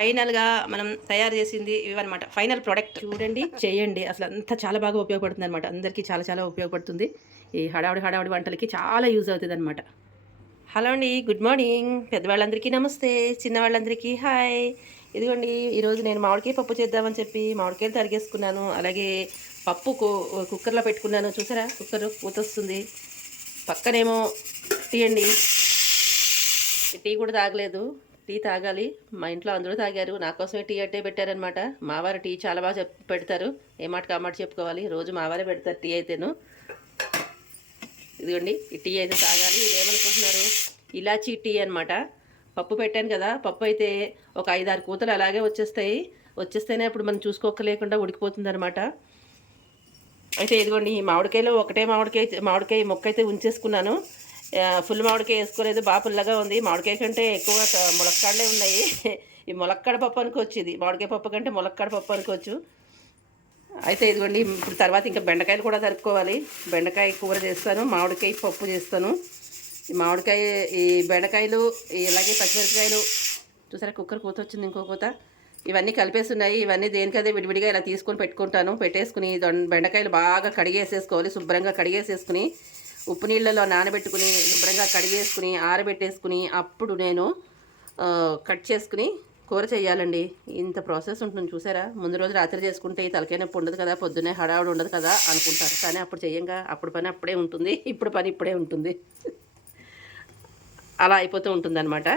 ఫైనల్‌గా మనం తయారు చేసింది ఇవన్నమాట. ఫైనల్ ప్రొడక్ట్ చూడండి, చేయండి. అసలు అంతా చాలా బాగా ఉపయోగపడుతుందన్నమాట. అందరికీ చాలా చాలా ఉపయోగపడుతుంది. ఈ హడావుడి వంటలకి చాలా యూజ్ అవుతదన్నమాట. హలో అండి. Good morning. పెద్దవాళ్ళందరికీ నమస్తే. చిన్నవాళ్ళందరికీ హాయ్. ఇదిగోండి ఈరోజు నేను మామిడికాయ పప్పు చేద్దామని చెప్పి మామిడికాయలు తరిగేసుకున్నాను. అలాగే పప్పు కుక్కర్‌లో పెట్టుకున్నాను. చూసారా కుక్కర్ కూతొస్తుంది. పక్కనేమో టీ అండి. టీ కూడా తాగలేదు. టీ తాగాలి. మా ఇంట్లో అందరూ తాగారు. నా కోసమే టీ అట్టే పెట్టారనమాట. మావారు టీ చాలా బాగా పెడతారు. ఏ మాటకి ఆ మాట చెప్పుకోవాలి. రోజు మావారే పెడతారు టీ అయితేను. ఇదిగోండి ఈ టీ అయితే తాగాలి. ఇదేమనుకుంటున్నారు, ఇలాచీ టీ అనమాట. పప్పు పెట్టాను కదా, పప్పు అయితే ఒక 5-6 కూతలు అలాగే వచ్చేస్తేనే అప్పుడు మనం చూసుకోలేకుండా ఉడికిపోతుంది అనమాట. అయితే ఇదిగోండి ఈ మామిడికాయలో ఒకటే మామిడికాయ మొక్క అయితే ఉంచేసుకున్నాను. ఫుల్ మామిడికాయ వేసుకోలేదు. బాగా పుల్లగా ఉంది. మామిడికాయ కంటే ఎక్కువగా ములక్కాడలే ఉన్నాయి. ఈ ములక్కాడ పప్పు అనుకోవచ్చు. ఇది మామిడికాయ పప్పు కంటే ములక్కాడ పప్పు అనుకోవచ్చు. అయితే ఇదిగోండి ఇప్పుడు తర్వాత ఇంకా బెండకాయలు కూడా తరుపుకోవాలి. బెండకాయ కూర చేస్తాను, మామిడికాయ పప్పు చేస్తాను. ఈ బెండకాయలు ఇలాగే పచ్చిమిరపకాయలు చూసారా, కుక్కర్ కూత వచ్చింది, ఇంకో కూత. ఇవన్నీ కలిపేస్తున్నాయి. ఇవన్నీ దేనికదే విడివిడిగా ఇలా తీసుకొని పెట్టేసుకుని బెండకాయలు బాగా కడిగేసేసుకోవాలి. శుభ్రంగా కడిగేసేసుకుని ఉప్పు నీళ్ళలో నానబెట్టుకుని శుభ్రంగా కడిగేసుకుని ఆరబెట్టేసుకుని అప్పుడు నేను కట్ చేసుకుని కూర చేయాలండి. ఇంత ప్రాసెస్ ఉంటుంది చూసారా. ముందు రోజు రాత్రి చేసుకుంటే తలకాయ నొప్పి ఉండదు కదా, పొద్దున్నే హడావుడు ఉండదు కదా అనుకుంటారు. కానీ అప్పుడు చేయంగా అప్పుడు పని అప్పుడే ఉంటుంది, ఇప్పుడు పని ఇప్పుడే ఉంటుంది. అలా అయిపోతూ ఉంటుంది అనమాట.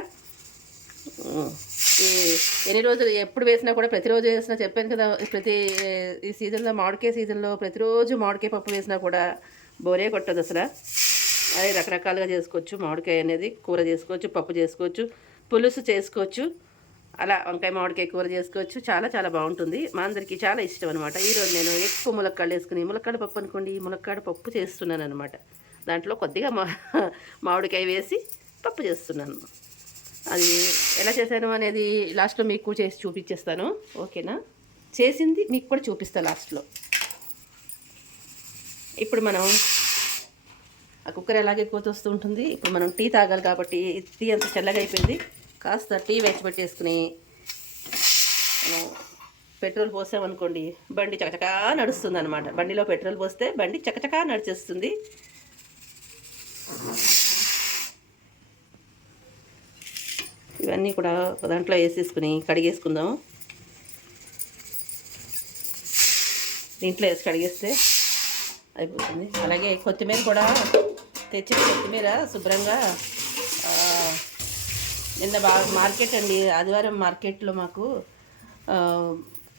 ఎన్ని రోజులు ఎప్పుడు వేసినా కూడా ప్రతిరోజు వేసినా చెప్పాను కదా, ఈ సీజన్లో మామిడికాయ సీజన్లో ప్రతిరోజు మామిడికాయ పప్పు వేసినా కూడా బోరే కొట్టదు అసలు. అదే రకరకాలుగా చేసుకోవచ్చు. మామిడికాయ అనేది కూర చేసుకోవచ్చు, పప్పు చేసుకోవచ్చు, పులుసు చేసుకోవచ్చు, అలా వంకాయ మామిడికాయ కూర చేసుకోవచ్చు. చాలా చాలా బాగుంటుంది. మా అందరికీ చాలా ఇష్టం అనమాట. ఈరోజు నేను ఎక్కువ ములక్కాడలు వేసుకుని ములక్కాడ పప్పు అనుకోండి, ములక్కాడ పప్పు చేస్తున్నాను అనమాట. దాంట్లో కొద్దిగా మామిడికాయ వేసి పప్పు చేస్తున్నాను. అది ఎలా చేశాను అనేది లాస్ట్లో మీకు చేసి చూపించేస్తాను. ఓకేనా, చేసింది మీకు కూడా చూపిస్తాను లాస్ట్లో. ఇప్పుడు మనం ఆ కుక్కర్ ఎలాగే కోత వస్తూ ఉంటుంది. ఇప్పుడు మనం టీ తాగాలి కాబట్టి టీ అంత చల్లగా అయిపోయింది. కాస్త టీ పెట్టేసుకుని పెట్రోల్ పోసామనుకోండి బండి చకచకా నడుస్తుంది అనమాట. బండిలో పెట్రోల్ పోస్తే బండి చకచకా నడిచేస్తుంది. ఇవన్నీ కూడా దాంట్లో వేసేసుకుని కడిగేసుకుందాం. దీంట్లో వేసి కడిగేస్తే అయిపోతుంది. అలాగే కొత్తిమీర కూడా తెచ్చిన కొత్తిమీర శుభ్రంగా నిన్న బాగా మార్కెట్ అండి, ఆదివారం మార్కెట్లో మాకు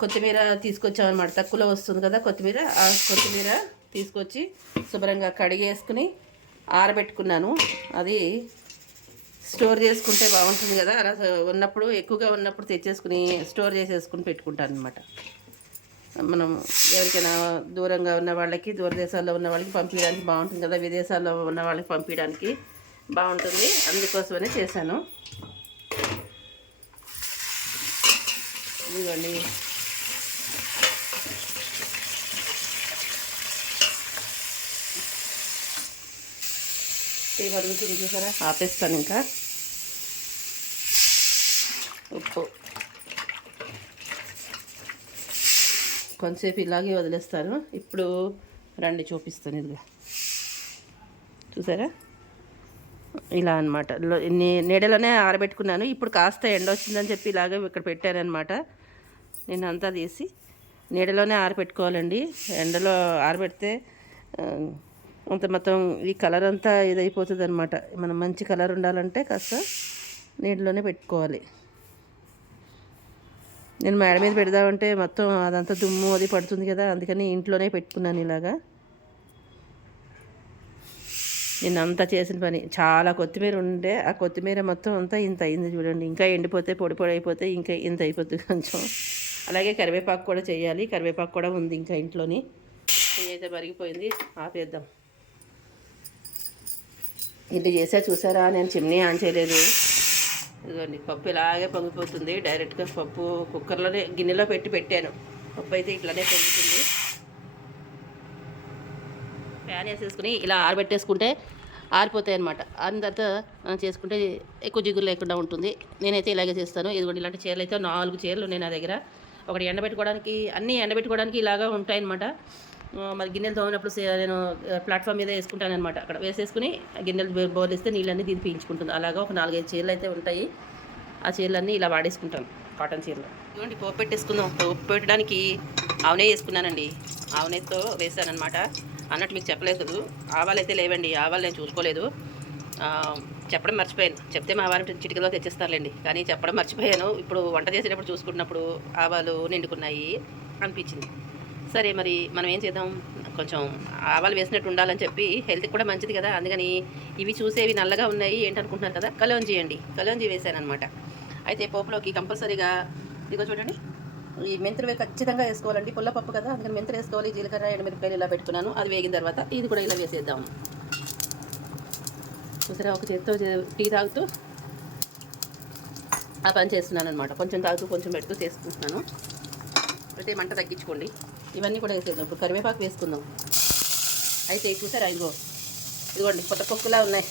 కొత్తిమీర తీసుకొచ్చామన్నమాట. తక్కువలో వస్తుంది కదా కొత్తిమీర. ఆ కొత్తిమీర తీసుకొచ్చి శుభ్రంగా కడిగేసుకుని ఆరబెట్టుకున్నాను. అది స్టోర్ చేసుకుంటే బాగుంటుంది కదా, అలా ఉన్నప్పుడు ఎక్కువగా ఉన్నప్పుడు తెచ్చేసుకుని స్టోర్ చేసేసుకుని పెట్టుకుంటాను అనమాట. మనం ఎవరికైనా దూరంగా ఉన్న వాళ్ళకి, దూర దేశాల్లో ఉన్న వాళ్ళకి పంపించడానికి బాగుంటుంది కదా, విదేశాల్లో ఉన్న వాళ్ళకి పంపించడానికి బాగుంటుంది. అందుకోసమనే చేశాను. ఇదిగోండి టీ మరుగుతుంది చూసారా. ఆపేస్తాను. ఇంకా ఉప్పు కొంతసేపు ఇలాగే వదిలేస్తాను. ఇప్పుడు రండి చూపిస్తాను. ఇదిగా చూసారా, ఇలా అనమాట. నీడలోనే ఆరబెట్టుకున్నాను. ఇప్పుడు కాస్త ఎండ వచ్చిందని చెప్పి ఇలాగే ఇక్కడ పెట్టానమాట. నేను అంతా తీసి నీడలోనే ఆరబెట్టుకోవాలండి. ఎండలో ఆరబెడితే అంత మొత్తం ఈ కలర్ అంతా ఇదైపోతుంది అనమాట. మనం మంచి కలర్ ఉండాలంటే కాస్త నీడలోనే పెట్టుకోవాలి. నేను మేడ మీద పెడదామంటే మొత్తం అదంతా దుమ్ము అది పడుతుంది కదా, అందుకని ఇంట్లోనే పెట్టుకున్నాను ఇలాగా. నేను అంతా చేసిన పని చాలా కొత్తిమీర ఉండే, ఆ కొత్తిమీర మొత్తం అంతా ఇంత అయింది చూడండి. ఇంకా ఎండిపోతే పొడి అయిపోతే ఇంకా ఇంత అయిపోతుంది కొంచెం. అలాగే కరివేపాకు కూడా చేయాలి. కరివేపాకు కూడా ఉంది ఇంకా ఇంట్లోని. ఇదైతే మరిగిపోయింది, ఆపేద్దాం. ఇది చేసా చూసారా, నేను చిమ్నీ ఆన్ చేయలేదు. ఇదిగోండి పప్పు ఇలాగే పొంగిపోతుంది. డైరెక్ట్గా పప్పు కుక్కర్లోనే గిన్నెలో పెట్టాను. పప్పు అయితే ఇట్లానే పొంగుతుంది. ఫ్యాన్ వేసేసుకుని ఇలా ఆరబెట్టేసుకుంటే ఆరిపోతాయి అన్నమాట. ఆరిన తర్వాత మనం చేసుకుంటే ఎక్కువ జిగురు లేకుండా ఉంటుంది. నేనైతే ఇలాగే చేస్తాను. ఇదిగోండి ఇలాంటి చీరలు అయితే 4 చీరలు ఉన్నాయి నా దగ్గర. ఒకటి ఎండబెట్టుకోవడానికి, అన్నీ ఎండబెట్టుకోవడానికి ఇలాగా ఉంటాయన్నమాట. మరి గిన్నెలు తోమినప్పుడు నేను ప్లాట్ఫామ్ మీద వేసుకుంటానమాట. అక్కడ వేసేసుకుని గిన్నెలు బోర్లిస్తే నీళ్ళన్నీ దీన్ని పీల్చుకుంటుంది. అలాగా ఒక 4-5 చీరలు అయితే ఉంటాయి. ఆ చీరలన్నీ ఇలా వాడేసుకుంటాను, కాటన్ చీరలు. ఇదిగోండి పోపు పెట్టేసుకుందాం. పోపు పెట్టడానికి ఆవునే వేసుకున్నానండి. ఆవునేతో వేసానమాట. అన్నట్టు మీకు చెప్పలేదు కదా, ఆవాలు అయితే లేవండి. ఆవాలు నేను చూసుకోలేదు, చెప్పడం మర్చిపోయాను. చెప్తే మా వారి చిటికలో తెచ్చిస్తారులేండి, కానీ చెప్పడం మర్చిపోయాను. ఇప్పుడు వంట చేసేటప్పుడు చూసుకుంటున్నప్పుడు ఆవాలు నిండుకున్నాయి అనిపించింది. సరే మరి మనం ఏం చేద్దాం, కొంచెం ఆవాలు వేసినట్టు ఉండాలని చెప్పి హెల్త్కి కూడా మంచిది కదా. అందుకని ఇవి చూసేవి నల్లగా ఉన్నాయి ఏంటనుకుంటున్నారు కదా, కలోంజీ అండి. కలోంజీ వేసాను అనమాట. అయితే పోపులోకి కంపల్సరీగా ఇదిగో చూడండి, ఈ మెంతులు ఖచ్చితంగా వేసుకోవాలండి. పుల్లపప్పు కదా, అందుకని మెంతులు వేసుకోవాలి. జీలకర్ర, ఎండుమిరపకాయలు ఇలా పెట్టుకున్నాను. అది వేగిన తర్వాత ఇది కూడా ఇలా వేసేద్దాం. చూసారా, ఒక చేతితో టీ తాగుతూ ఆ పని చేస్తున్నాను అనమాట. కొంచెం తాగుతూ కొంచెం పెడుతూ చేసుకుంటున్నాను. అయితే మంట తగ్గించుకోండి. ఇవన్నీ కూడా వేసేద్దాం. ఇప్పుడు కరివేపాకు వేసుకుందాం. అయితే చూసారా, ఇదిగోండి పుట్టకొక్కులా ఉన్నాయి.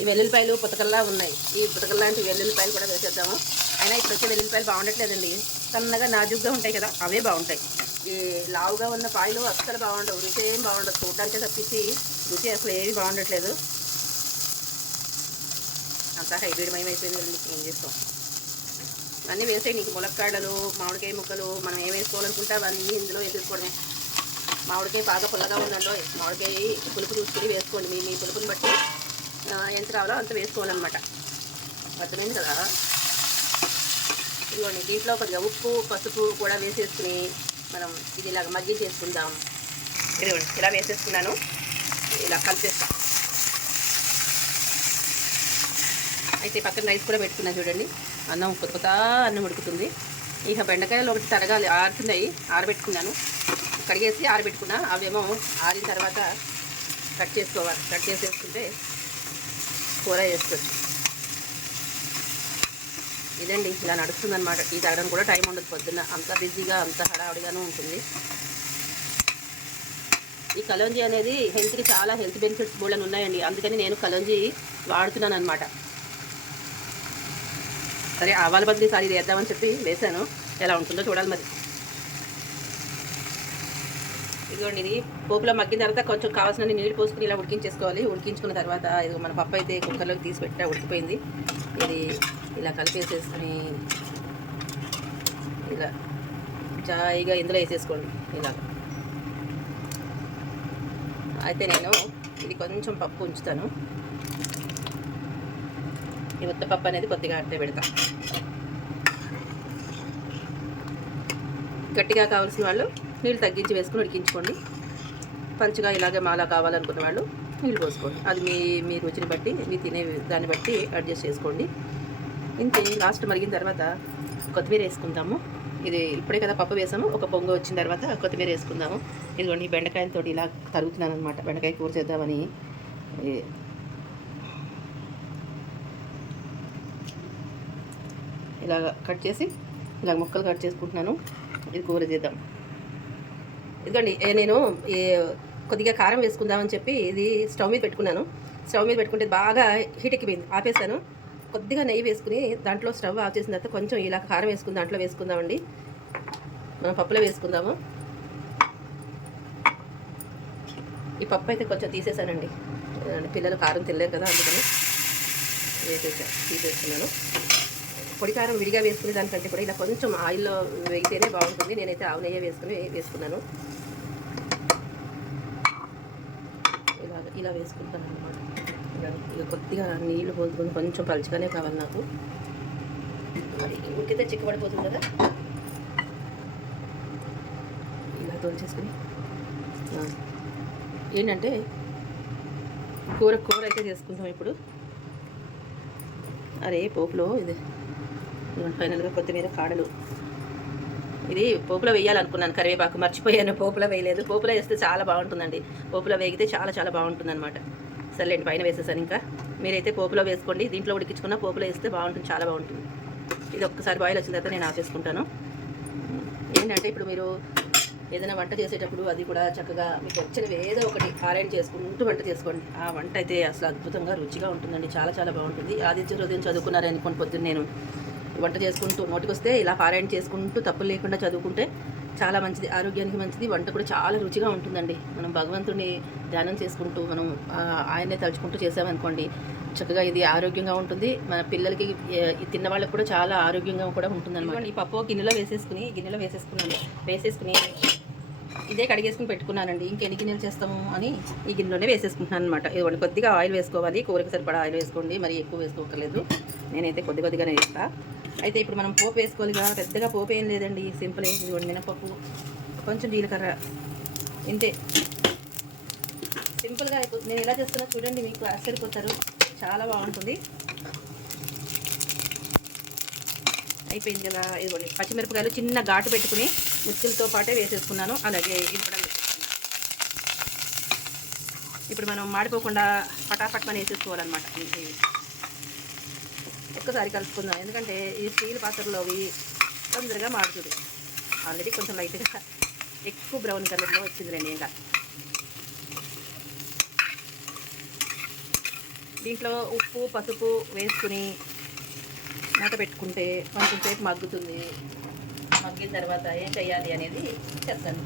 ఈ వెల్లుల్లిపాయలు పుట్టకల్లా ఉన్నాయి. ఈ పుట్టకల్లాంటి వెల్లుల్లిపాయలు కూడా వేసేద్దాము. అయినా ఇప్పుడు వచ్చే వెల్లుల్లిపాయలు బాగుండట్లేదండి. సన్నగా నాజుగ్గా ఉంటాయి కదా, అవే బాగుంటాయి. ఈ లావుగా ఉన్న పాయలు అస్సలు బాగుండవు. రుచి ఏం బాగుండదు, చూడడానికే తప్పించి రుచి అసలు ఏమి బాగుండట్లేదు. అంతా హైబ్రిడ్మయం అయిపోయింది కదండి, ఏం చేస్తాం. అన్నీ వేసేయండి. ఇంక ములక్కాడలు, మామిడికాయ ముక్కలు, మనం ఏం వేసుకోవాలనుకుంటే అవన్నీ ఇందులో వేసేసుకోవడమే. మామిడికాయ బాగా పుల్లగా ఉందంలో, మామిడికాయ పులుపు చూసుకుని వేసుకోండి. మీ పులుపుని బట్టి ఎంత రావాలో అంత వేసుకోవాలన్నమాట. అర్థమైంది కదా. ఇదిగోండి దీంట్లో కొద్దిగా ఉప్పు, పసుపు కూడా వేసేసుకుని మనం ఇది ఇలాగ మగ్గి చేసుకుందాం. ఇదిగోండి ఇలా వేసేసుకున్నాను, ఇలా కలిపేస్తాం. అయితే పక్కన రైస్ కూడా పెట్టుకున్నాను చూడండి. అన్నం కొత్త అన్నం ఉడుకుతుంది. ఇక బెండకాయలు ఒకటి తరగాలి, ఆరుతున్నాయి, ఆరబెట్టుకున్నాను. కడిగేసి ఆరబెట్టుకున్నా. అవేమో ఆరిన తర్వాత కట్ చేసుకోవాలి. కట్ చేసేసుకుంటే కూర వేసుకోవచ్చు. ఇదండి ఇలా నడుస్తుంది అనమాట. టీ తాగడం కూడా టైం ఉండదు పొద్దున్న, అంత బిజీగా అంత హడావుడిగానే ఉంటుంది. ఈ కలోంజీ అనేది హెల్త్కి చాలా హెల్త్ బెనిఫిట్స్ కూడా ఉన్నాయండి. అందుకని నేను కలోంజీ వాడుతున్నాను అనమాట. సరే ఆవాల బదులు సారి ఇది వేద్దామని చెప్పి వేసాను. ఎలా ఉంటుందో చూడాలి మరి. ఇదిగోండి ఇది పోపులో మగ్గిన తర్వాత కొంచెం కావాల్సిన నీళ్ళు పోసుకుని ఇలా ఉడికించేసుకోవాలి. ఉడికించుకున్న తర్వాత ఇది మన పప్పు అయితే కుక్కర్లోకి తీసి పెట్టా, ఉడికిపోయింది. ఇది ఇలా కలిపేసేసుకుని ఇలా జాయిగా ఇందులో వేసేసుకోండి ఇలా. అయితే నేను ఇది కొంచెం పప్పు ఉంచుతాను. ఈ ఉత్తపప్పు అనేది కొద్దిగా అట్టే పెడతా. గట్టిగా కావాల్సిన వాళ్ళు నీళ్ళు తగ్గించి వేసుకుని ఉడికించుకోండి. పంచుగా ఇలాగే మాలా కావాలనుకున్న వాళ్ళు నీళ్ళు పోసుకోండి. అది మీ రుచిని బట్టి, మీ తినే దాన్ని బట్టి అడ్జస్ట్ చేసుకోండి. ఇంతే. లాస్ట్ మరిగిన తర్వాత కొత్తిమీర వేసుకుందాము. ఇది ఇప్పుడే కదా పప్పు వేసాము, ఒక పొంగు వచ్చిన తర్వాత కొత్తిమీర వేసుకుందాము. ఇదిగోండి బెండకాయలతో ఇలా తరుగుతున్నాను అనమాట. బెండకాయ కూర చేద్దామని ఇలాగ కట్ చేసి ఇలా ముక్కలు కట్ చేసుకుంటున్నాను. ఇది కూర చేద్దాం. ఇదిగోండి నేను కొద్దిగా కారం వేసుకుందామని చెప్పి ఇది స్టవ్ మీద పెట్టుకున్నాను. స్టవ్ మీద పెట్టుకుంటే బాగా హీట్ ఎక్కిపోయింది, ఆపేసాను. కొద్దిగా నెయ్యి వేసుకుని దాంట్లో స్టవ్ ఆఫ్ చేసిన తర్వాత కొంచెం ఇలా కారం వేసుకుని దాంట్లో వేసుకుందామండి. మనం పప్పులో వేసుకుందాము. ఈ పప్పు అయితే కొంచెం తీసేసానండి, పిల్లలు కారం తినలేరు కదా, అందుకని తీసేస్తున్నాను. పొడి కారం విడిగా వేసుకునే దానికంటే కూడా ఇలా కొంచెం ఆయిల్లో వేగితేనే బాగుంటుంది. నేనైతే ఆవు నెయ్యి వేసుకున్నాను. ఇలా వేసుకుంటాను అనమాట. ఇక కొద్దిగా నీళ్లు పోసుకొని కొంచెం పలుచగానే కావాలి నాకు, మరి ఉడికితే చిక్కబడిపోతుంది కదా. ఇలా తోల్చేసుకుని ఏంటంటే కూర అయితే చేసుకుంటాం ఇప్పుడు. అరే పోపులో ఇది ఫైనల్గా కొత్తిమీర కాడలు ఇది పోపులో వేయాలనుకున్నాను. కరివేపాకు మర్చిపోయాను, పోపులో వేయలేదు. పోపులో వేస్తే చాలా బాగుంటుందండి. పోపులో వేగితే చాలా చాలా బాగుంటుంది అనమాట. సర్లేండి పైన వేసేసాను. ఇంకా మీరైతే పోపులో వేసుకోండి. దీంట్లో ఉడికించుకున్న పోపులో వేస్తే బాగుంటుంది, చాలా బాగుంటుంది. ఇది ఒక్కసారి బాయిల్ వచ్చిన తర్వాత నేను ఆపేసుకుంటాను. ఏంటంటే ఇప్పుడు మీరు ఏదైనా వంట చేసేటప్పుడు అది కూడా చక్కగా మీకు వచ్చినవి ఏదో ఒకటి అరేంజ్ చేసుకుంటూ వంట చేసుకోండి. ఆ వంట అయితే అసలు అద్భుతంగా రుచిగా ఉంటుందండి. చాలా చాలా బాగుంటుంది. ఆదిత్య హృదయం చదువుకున్నారనుకోండి, పొద్దున్న నేను వంట చేసుకుంటూ నోటికొస్తే ఇలా పారాయణ చేసుకుంటూ తప్పులు లేకుండా చదువుకుంటే చాలా మంచిది, ఆరోగ్యానికి మంచిది. వంట కూడా చాలా రుచిగా ఉంటుందండి. మనం భగవంతుడిని ధ్యానం చేసుకుంటూ మనం ఆయన్నే తలుచుకుంటూ చేసామనుకోండి, చక్కగా ఇది ఆరోగ్యంగా ఉంటుంది. మన పిల్లలకి తిన్న వాళ్ళకి కూడా చాలా ఆరోగ్యంగా కూడా ఉంటుందన్నమాట. ఈ పప్పు గిన్నెలో వేసేసుకుని ఇదే కడిగేసుకుని పెట్టుకున్నానండి. ఇంకెన్ని గిన్నెలు చేస్తాము అని ఈ గిన్నెలోనే వేసేసుకుంటున్నాను అనమాట. ఇదిగోండి, కొద్దిగా ఆయిల్ వేసుకోవాలి. కూరకి సరిపడా ఆయిల్ వేసుకోండి, మరి ఎక్కువ వేసుకోకర్లేదు. నేనైతే కొద్దిగానే వేస్తా. అయితే ఇప్పుడు మనం పోపు వేసుకోవాలిగా. పెద్దగా పోపు ఏం లేదండి, సింపుల్. ఇదిగోండి, మినపప్పు, కొంచెం జీలకర్ర, ఇంతే, సింపుల్గా అయిపోతుంది. నేను ఎలా చేస్తున్నా చూడండి, మీకు ఆశ్చర్యపోతారు. చాలా బాగుంటుంది. అయిపోయింది కదా. ఇదిగోండి, పచ్చిమిరపకాయలు చిన్న ఘాటు పెట్టుకుని మిర్చిలతో పాటే వేసేసుకున్నాను. అలాగే ఇప్పుడు మనం మాడిపోకుండా పటాపట్ మనం వేసేసుకోవాలన్నమాట. ఒక్కసారి కలుపుకుందాం, ఎందుకంటే ఈ స్టీల్ పాత్రలో అవి తొందరగా మాడుతుంది. ఆల్రెడీ కొంచెం లైట్గా ఎక్కువ బ్రౌన్ కలర్లో వచ్చిందిలేండి. ఇంకా దీంట్లో ఉప్పు పసుపు వేసుకుని మూత పెట్టుకుంటే కొంచెం సేపు మగ్గుతుంది. మగ్గిన తర్వాత ఏం చేయాలి అనేది చెప్తాను.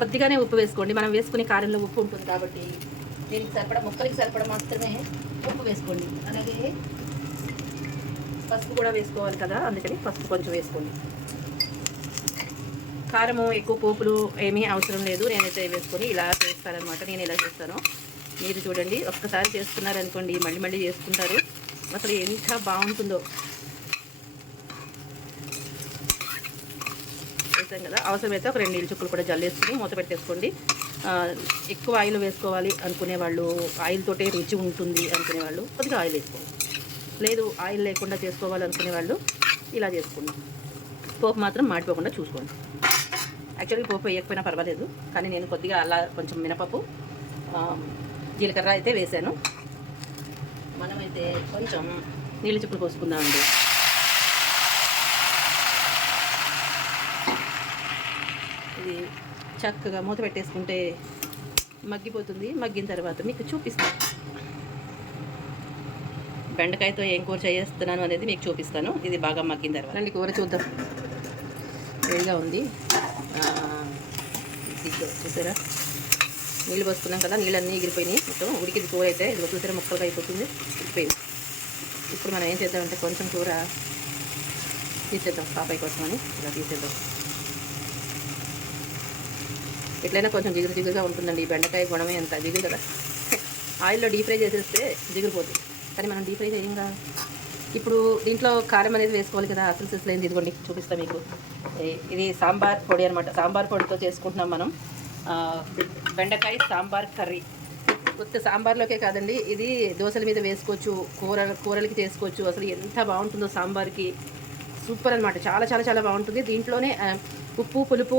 కొద్దిగానే ఉప్పు వేసుకోండి. మనం వేసుకునే కారంలో ఉప్పు ఉంటుంది కాబట్టి దీనికి సరిపడా, ముక్కలకి సరిపడా మాత్రమే ఉప్పు వేసుకోండి. అలాగే పసుపు కూడా వేసుకోవాలి కదా, అందుకని పసుపు కొంచెం వేసుకోండి. కారము ఎక్కువ పోపులు ఏమీ అవసరం లేదు. నేనైతే వేసుకొని ఇలా చేస్తానమాట. నేను ఇలా చేస్తాను, మీరు చూడండి. ఒక్కసారి చేసుకున్నారనుకోండి, మళ్ళీ మళ్ళీ చేసుకుంటారు. అసలు ఎంత బాగుంటుందో. వేసాం కదా, అవసరమైతే ఒక 2 నీళ్ళ చుక్కలు కూడా జల్లేసుకుని మూత పెట్టేసుకోండి. ఎక్కువ ఆయిల్ వేసుకోవాలి అనుకునే వాళ్ళు, ఆయిల్ తోటే రుచి ఉంటుంది అనుకునే వాళ్ళు కొద్దిగా ఆయిల్ వేసుకోండి. లేదు ఆయిల్ లేకుండా చేసుకోవాలనుకునే వాళ్ళు ఇలా చేసుకోండి. పోపు మాత్రం మాడిపోకుండా చూసుకోండి. యాక్చువల్గా పోపు వేయకపోయినా పర్వాలేదు, కానీ నేను కొద్దిగా అలా కొంచెం మినపప్పు జీలకర్ర అయితే వేసాను. మనమైతే కొంచెం నీళ్ళ చుక్కలు పోసుకుందామండి. ఇది చక్కగా మూత పెట్టేసుకుంటే మగ్గిపోతుంది. మగ్గిన తర్వాత మీకు చూపిస్తాను, బెండకాయతో ఏం కూర చేస్తున్నాను అనేది మీకు చూపిస్తాను. ఇది బాగా మగ్గిన తర్వాత రండి కూర చూద్దాం. వేడిగా ఉంది, చూసారా? నీళ్ళు పోసుకున్నాం కదా, నీళ్ళన్నీ ఎగిరిపోయినాయి. మొత్తం ఉడికింది కూర అయితే. ఇది చూసారా, ముక్కలుగా అయిపోతుంది, ఉడికిపోయింది. ఇప్పుడు మనం ఏం చేద్దామంటే కొంచెం కూర తీసేద్దాం, పాపాయి కోసమని ఇలా తీసేద్దాం. ఎట్లయినా కొంచెం జిగురుగా ఉంటుందండి. ఈ బెండకాయ గుణమే ఎంత జిగురు కదా. ఆయిల్లో డీప్ ఫ్రై చేసేస్తే జిగురిపోతుంది, కానీ మనం డీప్ ఫ్రై చేయంగా. ఇప్పుడు దీంట్లో కారం అనేది వేసుకోవాలి కదా, అసలు సిసలైంది. ఇదిగోండి చూపిస్తాం మీకు. ఇది సాంబార్ పొడి అనమాట. సాంబార్ పొడితో చేసుకుంటున్నాం మనం బెండకాయ సాంబార్ కర్రీ. కొత్త సాంబార్లోకే కాదండి, ఇది దోశల మీద వేసుకోవచ్చు, కూరలకి చేసుకోవచ్చు. అసలు ఎంత బాగుంటుందో సాంబార్కి, సూపర్ అనమాట. చాలా చాలా చాలా బాగుంటుంది. దీంట్లోనే ఉప్పు పులుపు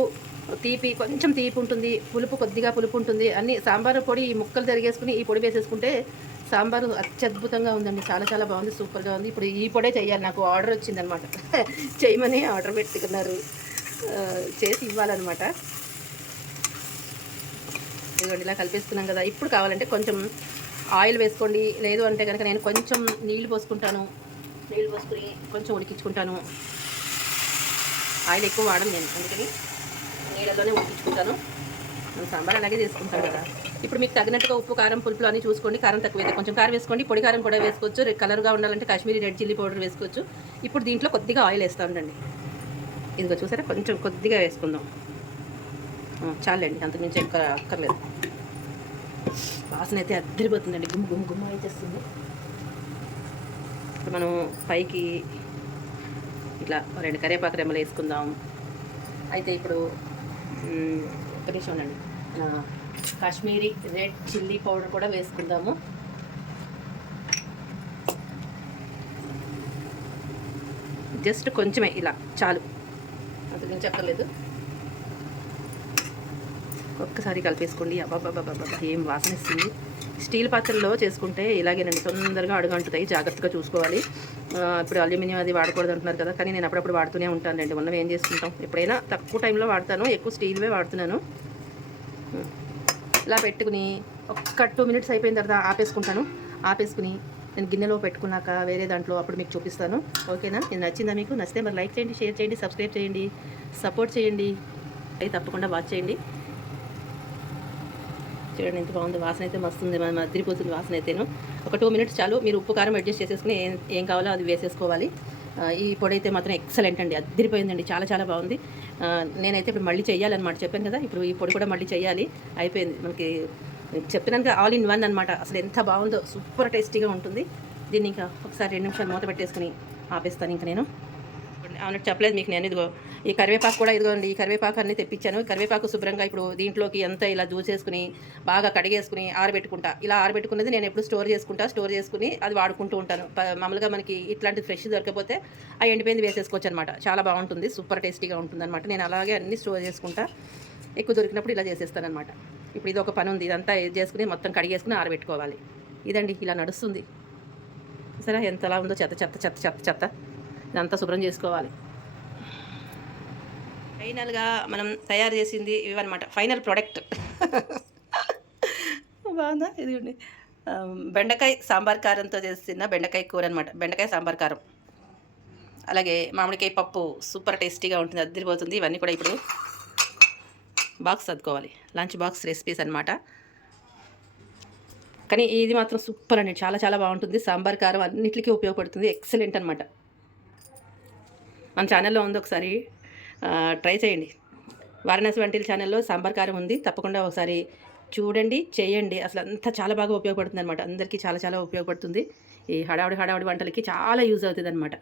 తీపి, కొంచెం తీపి ఉంటుంది, పులుపు కొద్దిగా పులుపు ఉంటుంది. అన్ని సాంబార్ పొడి ఈ ముక్కలు తరిగేసుకుని ఈ పొడి వేసేసుకుంటే సాంబారు అత్యద్భుతంగా ఉందండి. చాలా చాలా బాగుంది, సూపర్గా ఉంది. ఇప్పుడు ఈ పొడే చేయాలి, నాకు ఆర్డర్ వచ్చిందనమాట. చేయమని ఆర్డర్ పెట్టుకున్నారు, చేసి ఇవ్వాలన్నమాట. ఇదిగోండి ఇలా కలిపేసుకున్నాం కదా. ఇప్పుడు కావాలంటే కొంచెం ఆయిల్ వేసుకోండి, లేదు అంటే కనుక నేను కొంచెం నీళ్లు పోసుకుంటాను. నీళ్ళు పోసుకుని కొంచెం ఉడికించుకుంటాను. ఆయిల్ ఎక్కువ వాడను నేను, అందుకని నీళ్ళలోనే ఉడికించుకుంటాను. మనం సాంబార్ అలాగే చేసుకుంటాం కదా. ఇప్పుడు మీకు తగినట్టుగా ఉప్పు కారం పులుపులు అన్నీ చూసుకోండి. కారం తక్కువైతే కొంచెం కారం వేసుకోండి, పొడి కారం కూడా వేసుకోవచ్చు. కలర్గా ఉండాలంటే కాశ్మీరీ రెడ్ చిల్లీ పౌడర్ వేసుకోవచ్చు. ఇప్పుడు దీంట్లో కొద్దిగా ఆయిల్ వేస్తూ ఉండండి. ఇదిగో చూసారా, కొంచెం కొద్దిగా వేసుకుందాం, చాలండి, అంతకుమించి ఎక్కువ అక్కర్లేదు. వాసన అయితే అద్దరిపోతుందండి, గుమ్మ వేసేస్తుంది. ఇప్పుడు మనం పైకి ఇట్లా 2 కరివేపాకు రెమ్మలు వేసుకుందాం. అయితే ఇప్పుడు ఒక్క నిమిషం ఉండండి, కాశ్మీరీ రెడ్ చిల్లీ పౌడర్ కూడా వేసుకుందాము. జస్ట్ కొంచెమే, ఇలా చాలు, అంతకుమించి అక్కర్లేదు. ఒక్కసారి కలిపేసుకోండి. అబ్బాబ్బాబ్బా ఏం వాసన ఇస్తుంది. స్టీల్ పాత్రల్లో చేసుకుంటే ఇలాగేనండి, తొందరగా అడుగంటుతాయి. జాగ్రత్తగా చూసుకోవాలి. ఇప్పుడు అల్యూమినియం అది వాడకూడదు అంటున్నారు కదా, కానీ నేను అప్పుడప్పుడు వాడుతూనే ఉంటానండి. ఉన్నవి ఏం చేసుకుంటాం, ఎప్పుడైనా తక్కువ టైంలో వాడతాను, ఎక్కువ స్టీల్వే వాడుతున్నాను. ఇలా పెట్టుకుని ఒక్క 2 మినిట్స్ అయిపోయిన తర్వాత ఆపేసుకుని నేను గిన్నెలో పెట్టుకున్నాక వేరే దాంట్లో అప్పుడు మీకు చూపిస్తాను. ఓకేనా? నేను నచ్చిందా మీకు? నచ్చితే మరి లైక్ చేయండి, షేర్ చేయండి, సబ్స్క్రైబ్ చేయండి, సపోర్ట్ చేయండి. అయితే తప్పకుండా వాచ్ చేయండి. చూడండి ఎంత బాగుంది, వాసన అయితే మస్తుంది, మన అదిరిపోతుంది వాసన అయితేను. ఒక 2 మినిట్స్ చాలు. మీరు ఉప్పు కారం అడ్జస్ట్ చేసేసుకుని ఏం కావాలో అది వేసేసుకోవాలి. ఈ పొడి అయితే మాత్రం ఎక్సలెంట్ అండి, అదిరిపోయిందండి, చాలా చాలా బాగుంది. నేనైతే ఇప్పుడు మళ్ళీ చేయాలన్నమాట, చెప్పాను కదా, ఇప్పుడు ఈ పొడి కూడా మళ్ళీ చేయాలి. అయిపోయింది మనకి, చెప్పినాక ఆల్ ఇన్ వన్ అనమాట. అసలు ఎంత బాగుందో, సూపర్ టేస్టీగా ఉంటుంది. దీన్ని ఇంకా ఒకసారి 2 నిమిషాలు మూత పెట్టేసుకుని ఆపేస్తాను. ఇంకా నేను అన్నట్టు చెప్పలేదు మీకు నేను. ఇదిగో ఈ కరివేపాకు కూడా ఇదిగోండి, ఈ కరివేపాకు అన్నీ తెప్పించాను. కరివేపాకు శుభ్రంగా ఇప్పుడు దీంట్లోకి అంతా ఇలా దూసేసుకుని బాగా కడిగేసుకుని ఆరబెట్టుకుంటా. ఇలా ఆరబెట్టుకున్నది నేను ఎప్పుడు స్టోర్ చేసుకుని అది వాడుకుంటూ ఉంటాను. మామూలుగా మనకి ఇట్లాంటి ఫ్రెష్ దొరకపోతే ఆ ఎండిపోయింది వేసేసుకోవచ్చు అనమాట. చాలా బాగుంటుంది, సూపర్ టేస్టీగా ఉంటుంది అనమాట. నేను అలాగే అన్నీ స్టోర్ చేసుకుంటా, ఎక్కువ దొరికినప్పుడు ఇలా చేసేస్తాను అనమాట. ఇప్పుడు ఇది ఒక పని ఉంది, ఇదంతా చేసుకుని మొత్తం కడిగేసుకుని ఆరబెట్టుకోవాలి. ఇదండి ఇలా నడుస్తుంది. సరే ఎంతలా ఉందో, చెత్త చెత్త చెత్త చెత్త చెత్త ఇదంతా శుభ్రం చేసుకోవాలి. ఫైనల్గా మనం తయారు చేసింది ఇవన్నమాట, ఫైనల్ ప్రోడక్ట్. బాగుందా? ఇదిగోండి, బెండకాయ సాంబార్ కారంతో చేసిన బెండకాయ కూర అనమాట. బెండకాయ సాంబార్ కారం, అలాగే మామిడికాయ పప్పు, సూపర్ టేస్టీగా ఉంటుంది, అదిరిపోతుంది. ఇవన్నీ కూడా ఇప్పుడు బాక్స్ సర్దుకోవాలి, లంచ్ బాక్స్ రెసిపీస్ అనమాట. కానీ ఇది మాత్రం సూపర్ అండి, చాలా చాలా బాగుంటుంది. సాంబార్ కారం అన్నింటికి ఉపయోగపడుతుంది, ఎక్సలెంట్ అనమాట. మన ఛానల్లో ఉంది, ఒకసారి ట్రై చేయండి. వారణాసి వంటిల ఛానల్లో సాంబార్ కారం ఉంది, తప్పకుండా ఒకసారి చూడండి, చేయండి. అసలు అంతా చాలా బాగా ఉపయోగపడుతుంది అనమాట. అందరికీ చాలా చాలా ఉపయోగపడుతుంది. ఈ హడావుడి వంటలకి చాలా యూజ్ అవుతుంది అనమాట.